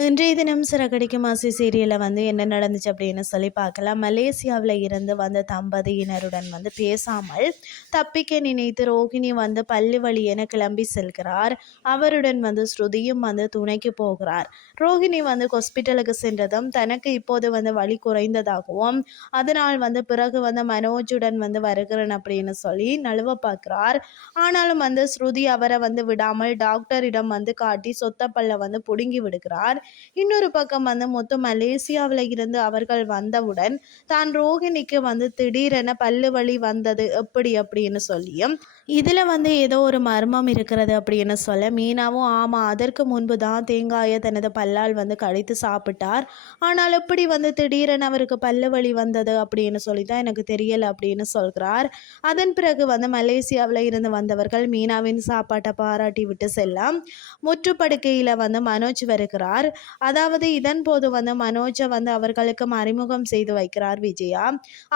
இன்றைய தினம் சிறகடிக்கு மாசி சீரியலில் வந்து என்ன நடந்துச்சு அப்படின்னு சொல்லி பார்க்கலாம். மலேசியாவில் இருந்து வந்த தம்பதியினருடன் வந்து பேசாமல் தப்பிக்க நினைத்து ரோகிணி வந்து பள்ளி வழி என கிளம்பி செல்கிறார். அவருடன் வந்து ஸ்ருதியும் வந்து துணைக்கு போகிறார். ரோகிணி வந்து ஹாஸ்பிட்டலுக்கு சென்றதும் தனக்கு இப்போது வந்து வலி குறைந்ததாகவும் அதனால் வந்து பிறகு வந்து மனோஜுடன் வந்து வருகிறேன் அப்படின்னு சொல்லி நழுவ பார்க்கிறார். ஆனாலும் வந்து ஸ்ருதி அவரை வந்து விடாமல் டாக்டரிடம் வந்து காட்டி சொத்தப்பல்ல வந்து பிடுங்கி விடுகிறார். இன்னொரு பக்கம் வந்து மொத்தம் மலேசியாவில் இருந்து அவர்கள் வந்தவுடன் தான் ரோகிணிக்கு வந்து திடீரென பல்லு வலி வந்தது எப்படி அப்படின்னு சொல்லியும் இதில் வந்து ஏதோ ஒரு மர்மம் இருக்கிறது அப்படின்னு சொல்ல மீனாவும் ஆமாம் அதற்கு முன்பு தான் தேங்காயை தனது பல்லால் வந்து கடித்து சாப்பிட்டார். ஆனால் எப்படி வந்து திடீரென அவருக்கு பல்லு வலி வந்தது அப்படின்னு சொல்லி தான் எனக்கு தெரியலை அப்படின்னு சொல்கிறார். அதன் பிறகு வந்து மலேசியாவில் இருந்து வந்தவர்கள் மீனாவின் சாப்பாட்டை பாராட்டி விட்டு செல்லாம் முற்றுப்படுக்கையில் வந்து மனோஜ் வருகிறார். அதாவது இதன் போது வந்து மனோஜை வந்து அவர்களுக்கு அறிமுகம் செய்து வைக்கிறார் விஜயா.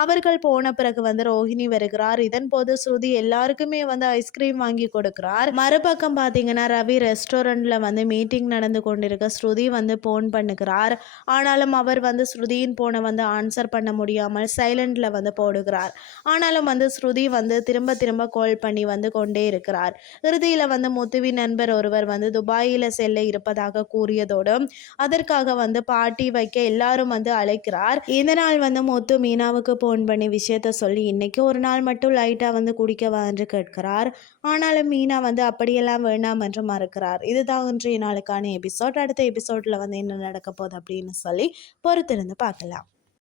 அவர்கள் போன பிறகு வந்து ரோஹிணி வருகிறார். இதன் போது ஸ்ருதி எல்லாருக்குமே வந்து ஐஸ்கிரீம் வாங்கி கொடுக்கிறார். மறுபக்கம் பார்த்தீங்கன்னா ரவி ரெஸ்டாரண்ட்ல வந்து மீட்டிங் நடந்து கொண்டிருக்க ஸ்ருதி வந்து போன் பண்ணுகிறார். ஆனாலும் அவர் வந்து ஸ்ருதியின் போனை வந்து ஆன்சர் பண்ண முடியாமல் சைலண்ட்ல வந்து போடுகிறார். ஆனாலும் வந்து ஸ்ருதி வந்து திரும்ப திரும்ப கால் பண்ணி வந்து கொண்டே இருக்கிறார். இறுதியில் வந்து முத்துவின் நண்பர் ஒருவர் வந்து துபாயில் செல்ல இருப்பதாக கூறியதோடு அதற்காக வந்து பாட்டி வைக்க எல்லாரும் வந்து அழைக்கிறார். இந்த நாள் வந்து முத்து மீனாவுக்கு ஃபோன் பண்ணி விஷயத்த சொல்லி இன்னைக்கு ஒரு நாள் மட்டும் லைட்டாக வந்து குடிக்கவா என்று கேட்கிறார். ஆனாலும் மீனா வந்து அப்படியெல்லாம் வேண்டாம் என்று மறுக்கிறார். இதுதான் இன்றைய நாளுக்கான எபிசோட் அடுத்த எபிசோடில் வந்து என்ன நடக்க போகுது அப்படின்னு சொல்லி பொறுத்திருந்து பார்க்கலாம்.